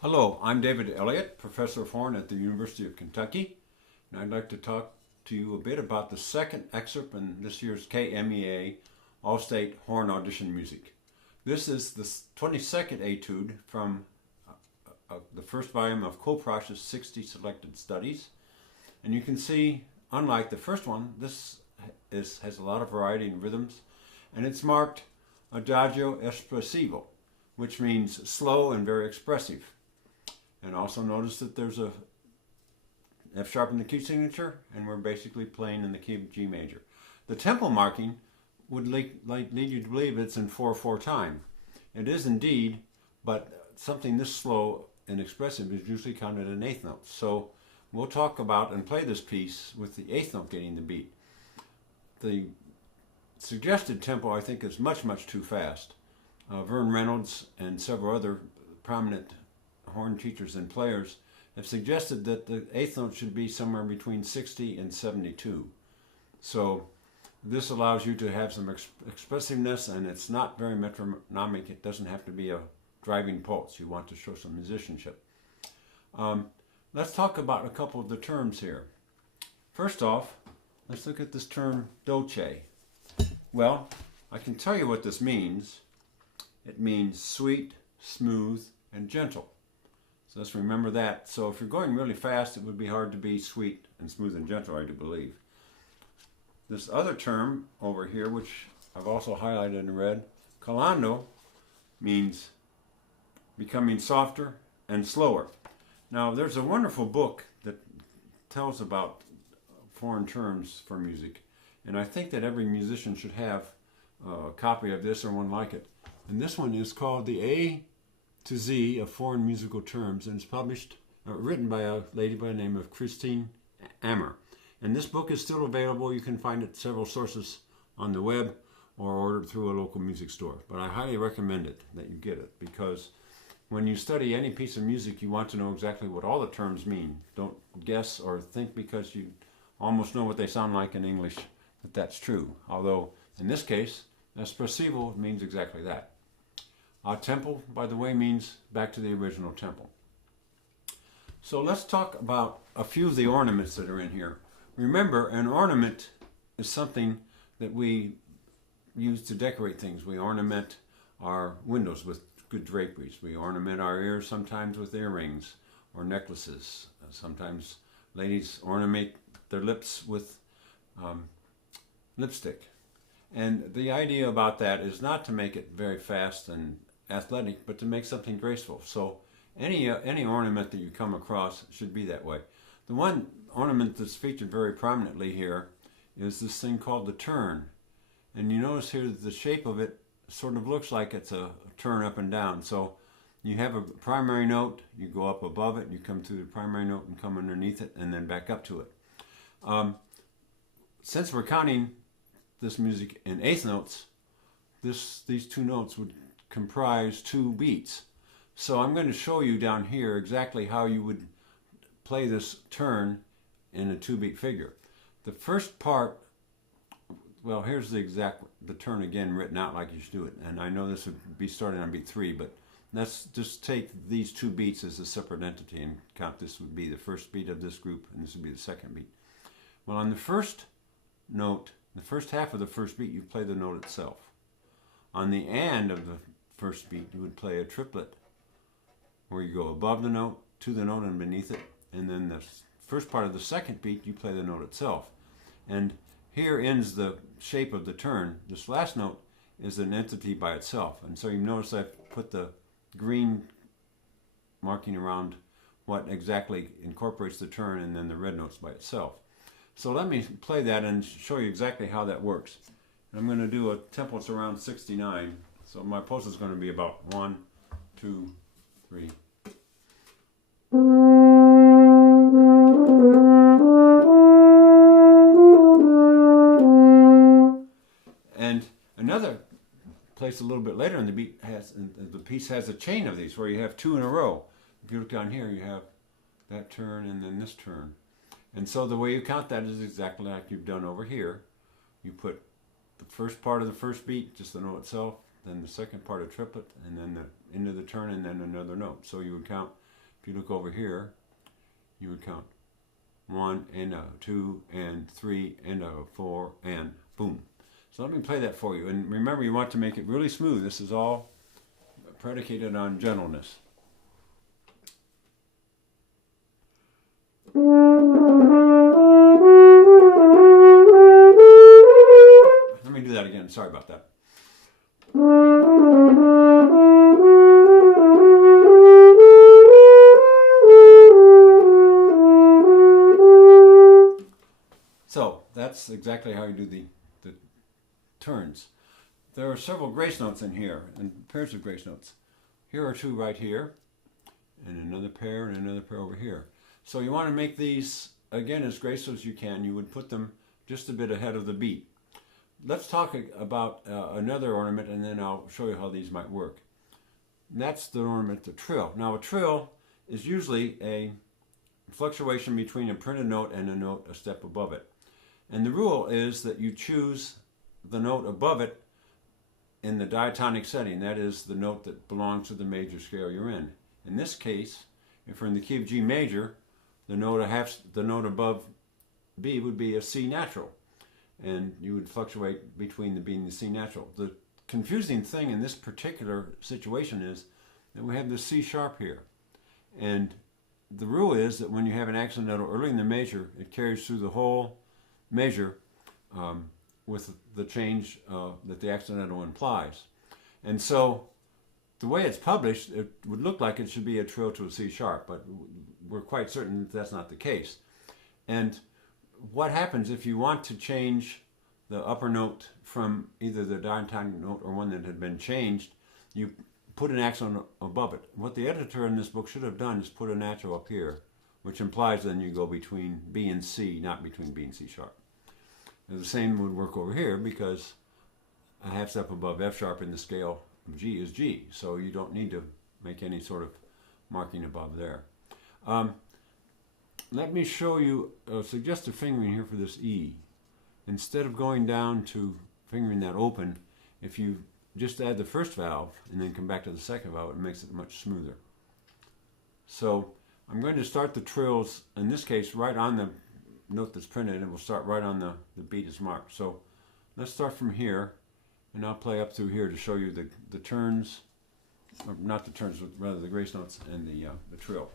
Hello, I'm David Elliot, Professor of Horn at the University of Kentucky, and I'd like to talk to you a bit about the second excerpt in this year's KMEA All-State Horn Audition Music. This is the 22nd etude from the first volume of Kopprasch's 60 Selected Studies, and you can see, unlike the first one, this has a lot of variety in rhythms, and it's marked Adagio Espressivo, which means slow and very expressive. And also notice that there's a F sharp in the key signature, and we're basically playing in the key of G major. The tempo marking would lead you to believe it's in 4/4 time. It is indeed, but something this slow and expressive is usually counted in eighth notes. So we'll talk about and play this piece with the eighth note getting the beat. The suggested tempo, I think, is much too fast. Vern Reynolds and several other prominent horn teachers and players have suggested that the eighth note should be somewhere between 60 and 72. So this allows you to have some expressiveness, and it's not very metronomic. It doesn't have to be a driving pulse. You want to show some musicianship. Let's talk about a couple of the terms here. First off, let's look at this term dolce. Well, I can tell you what this means. It means sweet, smooth, and gentle. So let's remember that. So if you're going really fast, it would be hard to be sweet and smooth and gentle, I do believe. This other term over here, which I've also highlighted in red, calando, means becoming softer and slower. Now, there's a wonderful book that tells about foreign terms for music, and I think that every musician should have a copy of this or one like it. And this one is called The A to Z of Foreign Musical Terms, and it's written by a lady by the name of Christine Ammer. And this book is still available. You can find it several sources on the web or order it through a local music store. But I highly recommend it, that you get it, because when you study any piece of music, you want to know exactly what all the terms mean. Don't guess or think because you almost know what they sound like in English that that's true. Although, in this case, espressivo means exactly that. Tempo, by the way, means back to the original tempo. So let's talk about a few of the ornaments that are in here. Remember, an ornament is something that we use to decorate things. We ornament our windows with good draperies. We ornament our ears sometimes with earrings or necklaces. Sometimes ladies ornament their lips with lipstick. And the idea about that is not to make it very fast and athletic, but to make something graceful. So any ornament that you come across should be that way. The one ornament that's featured very prominently here is this thing called the turn. And you notice here that the shape of it sort of looks like it's a turn up and down. So you have a primary note, you go up above it, you come through the primary note and come underneath it and then back up to it. Since we're counting this music in eighth notes, these two notes would comprise two beats. So I'm going to show you down here exactly how you would play this turn in a two-beat figure. The first part, well, here's the turn again written out like you should do it. And I know this would be starting on beat 3, but let's just take these two beats as a separate entity and count. This would be the first beat of this group, and this would be the second beat. Well, on the first note, the first half of the first beat, you play the note itself. On the end of the first beat, you would play a triplet where you go above the note, to the note, and beneath it. And then the first part of the second beat, you play the note itself. And here ends the shape of the turn. This last note is an entity by itself. And so you notice I've put the green marking around what exactly incorporates the turn, and then the red notes by itself. So let me play that and show you exactly how that works. I'm going to do a tempo that's around 69. So my pulse is going to be about 1, 2, 3. And another place a little bit later in the piece has a chain of these where you have two in a row. If you look down here, you have that turn and then this turn. And so the way you count that is exactly like you've done over here. You put the first part of the first beat, just the note itself, then the second part a triplet, and then the end of the turn, and then another note. So you would count you look over here, you would count 1 and 2 and 3 and 4 and boom. So let me play that for you. And remember, you want to make it really smooth. This is all predicated on gentleness. Let me do that again. Sorry about that. So that's exactly how you do the turns. There are several grace notes in here, and pairs of grace notes. Here are 2 right here, and another pair, and another pair over here. So you want to make these, again, as graceful as you can. You would put them just a bit ahead of the beat. Let's talk about another ornament, and then I'll show you how these might work. And that's the ornament, the trill. Now, a trill is usually a fluctuation between a printed note and a note a step above it. And the rule is that you choose the note above it in the diatonic setting. That is the note that belongs to the major scale you're in. In this case, if we're in the key of G major, the note above B would be a C natural. And you would fluctuate between the B and the C natural. The confusing thing in this particular situation is that we have the C sharp here. And the rule is that when you have an accidental early in the measure, it carries through the whole measure with the change that the accidental implies. And so the way it's published, it would look like it should be a trill to a C sharp, but we're quite certain that that's not the case. And what happens if you want to change the upper note from either the diatonic note or one that had been changed, you put an accent above it. What the editor in this book should have done is put a natural up here, which implies then you go between B and C, not between B and C sharp. And the same would work over here, because a half step above F sharp in the scale of G is G, so you don't need to make any sort of marking above there. Let me show you a suggestive fingering here for this E. Instead of going down to fingering that open, if you just add the first valve and then come back to the second valve, it makes it much smoother. So I'm going to start the trills, in this case, right on the note that's printed, and we'll start right on the beat is marked. So let's start from here, and I'll play up through here to show you the turns, or not the turns, but rather the grace notes and the trill.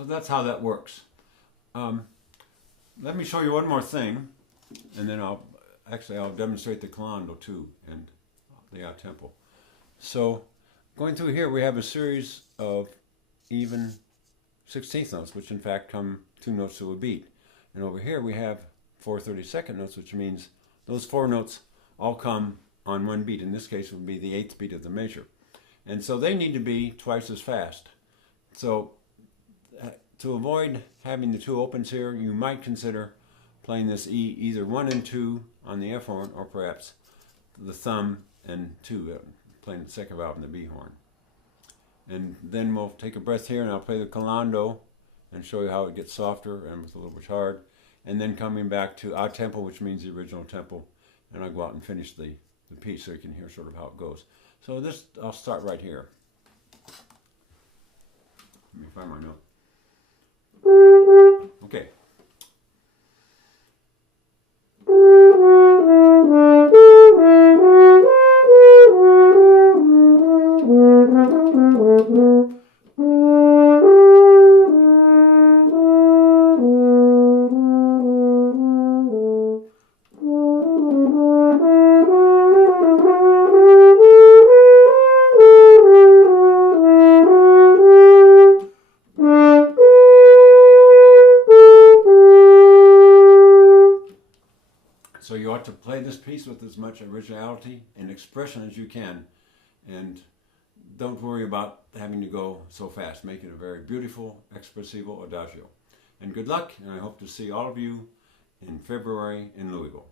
That's how that works. Let me show you one more thing, and then I'll demonstrate the collando too and the out tempo. So going through here, we have a series of even 16th notes, which in fact come 2 notes to a beat. And over here we have 4 32nd notes, which means those 4 notes all come on 1 beat. In this case, it would be the 8th beat of the measure. And so they need to be twice as fast. So to avoid having the 2 opens here, you might consider playing this E either 1 and 2 on the F horn, or perhaps the thumb and 2, playing the second valve in the B horn. And then we'll take a breath here, and I'll play the collando and show you how it gets softer and with a little bit hard. And then coming back to out tempo, which means the original tempo, and I'll go out and finish the piece so you can hear sort of how it goes. So this, I'll start right here. Let me find my note. Okay. So you ought to play this piece with as much originality and expression as you can, and don't worry about having to go so fast. Make it a very beautiful, espressivo adagio. And good luck, and I hope to see all of you in February in Louisville.